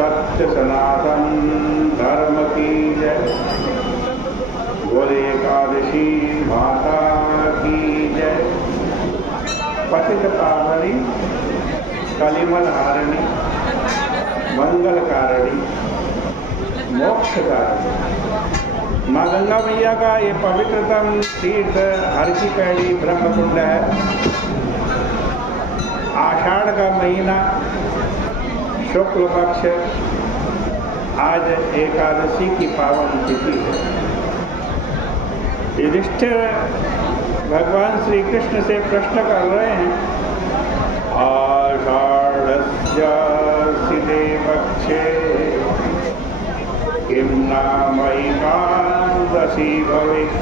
सत्य सनातन धर्म की जय। बोले एकादशी माता की जय। पतित पावनी कलिमल हारिणी मंगलकारिणी मोक्षकारिणी माँ गंगा मैया का ये पवित्रतम तीर्थ हर की पैड़ी ब्रह्मकुंड है। आषाढ़ का महीना शुक्ल पक्ष आज एकादशी की पावन तिथि है। युधिष्ठिर भगवान श्री कृष्ण से प्रश्न कर रहे हैं, आषाढ़स्य सिदे पक्षे किं नाम एकादशी भवेत्।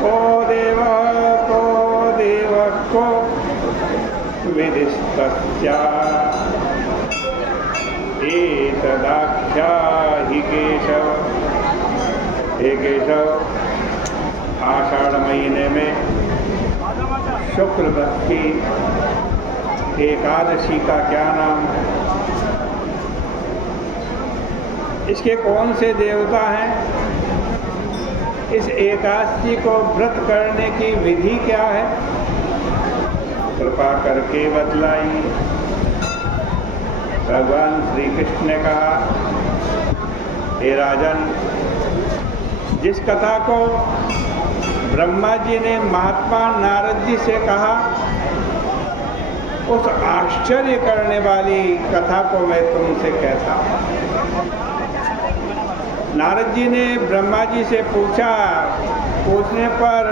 को देव को विधिस्तस्या एतदाख्याहि केशव। हे केशव, आषाढ़ महीने में शुक्ल पक्ष की एकादशी का क्या नाम है, इसके कौन से देवता हैं, इस एकादशी को व्रत करने की विधि क्या है, कृपा करके बतलाइए। भगवान श्री कृष्ण ने कहा, हे राजन, जिस कथा को ब्रह्मा जी ने महात्मा नारद जी से कहा, उस आश्चर्य करने वाली कथा को मैं तुमसे कहता हूँ। नारद जी ने ब्रह्मा जी से पूछा, पूछने पर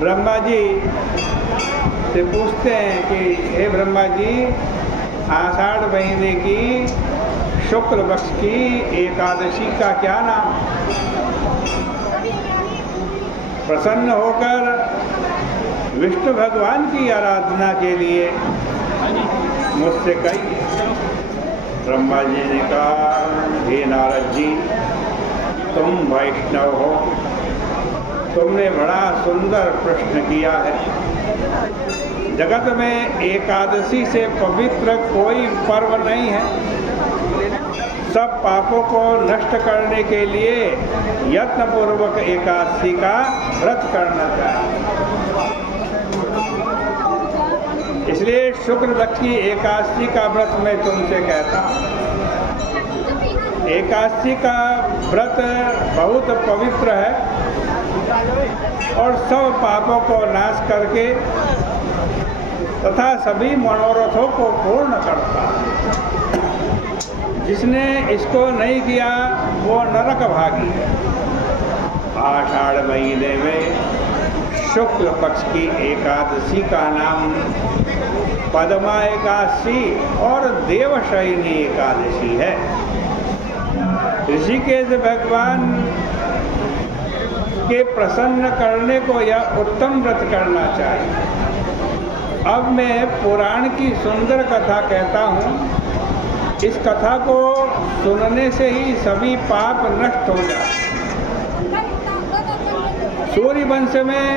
ब्रह्मा जी से पूछते हैं कि हे ब्रह्मा जी, आषाढ़ महीने की शुक्ल पक्ष की एकादशी का क्या नाम। प्रसन्न होकर विष्णु भगवान की आराधना के लिए मुझसे कहिए। ब्रह्मा जी ने कहा, हे नारद जी, तुम वैष्णव हो, तुमने बड़ा सुंदर प्रश्न किया है। जगत में एकादशी से पवित्र कोई पर्व नहीं है। सब पापों को नष्ट करने के लिए यत्नपूर्वक एकादशी का व्रत करना चाहिए। इसलिए शुक्ल पक्ष की एकादशी का व्रत मैं तुमसे कहता हूँ। एकादशी का व्रत बहुत पवित्र है और सब पापों को नाश करके तथा सभी मनोरथों को पूर्ण करता है। जिसने इसको नहीं किया वो नरक भागी है। आषाढ़ महीने में शुक्ल पक्ष की एकादशी का नाम पद्मा एकादशी और देवशयनी एकादशी है। ऋषिकेश भगवान के प्रसन्न करने को यह उत्तम व्रत करना चाहिए। अब मैं पुराण की सुंदर कथा कहता हूँ। इस कथा को सुनने से ही सभी पाप नष्ट हो जाते। सूर्य वंश में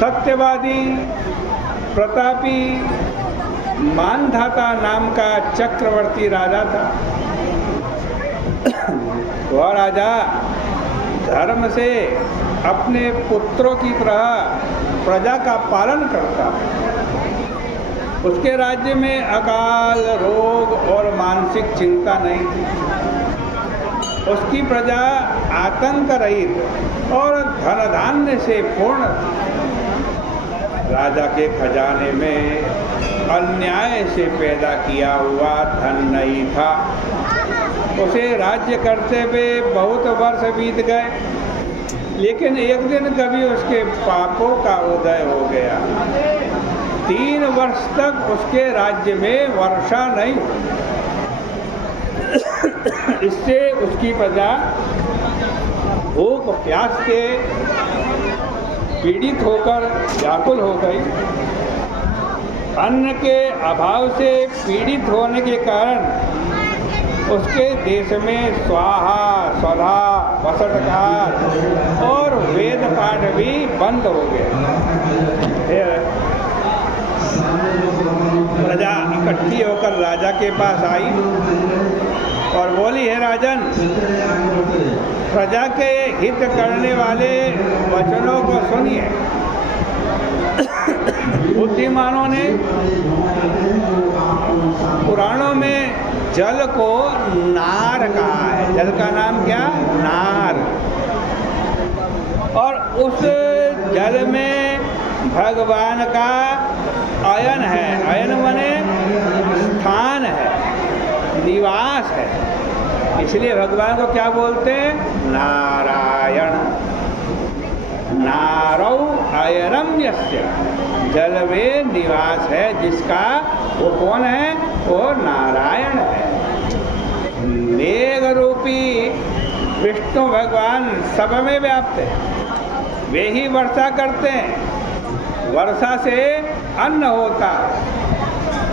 सत्यवादी प्रतापी मानधाता नाम का चक्रवर्ती राजा था। वह राजा धर्म से अपने पुत्रों की तरह प्रजा का पालन करता। उसके राज्य में अकाल, रोग और मानसिक चिंता नहीं थी। उसकी प्रजा आतंक रहित और धन धान्य से पूर्ण थी। राजा के खजाने में अन्याय से पैदा किया हुआ धन नहीं था। उसे राज्य करते हुए बहुत वर्ष बीत गए, लेकिन एक दिन कभी उसके पापों का उदय हो गया। 3 वर्ष तक उसके राज्य में वर्षा नहीं हुई। इससे उसकी प्रजा भूख प्यास से पीड़ित होकर व्याकुल हो गई। अन्न के अभाव से पीड़ित होने के कारण उसके देश में स्वाहा, स्वधा, वसटकार और वेद पाठ भी बंद हो गए। प्रजा इकट्ठी होकर राजा के पास आई और बोली, हे राजन, प्रजा के हित करने वाले वचनों को सुनिए। बुद्धिमानों ने पुराणों में जल को नार कहा है। जल का नाम क्या? नार। और उस जल में भगवान का अयन है। अयन माने स्थान है, निवास है। इसलिए भगवान को क्या बोलते हैं? नारायण। नारौ अयनम यस्य, जल में निवास है जिसका, वो कौन है? वो नारायण है। मेघ रूपी विष्णु भगवान सब में व्याप्त है। वे ही वर्षा करते हैं। वर्षा से अन्न होता है,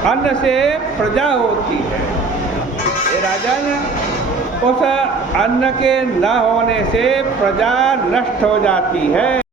अन्न से प्रजा होती है। ये राजन, उस अन्न के न होने से प्रजा नष्ट हो जाती है।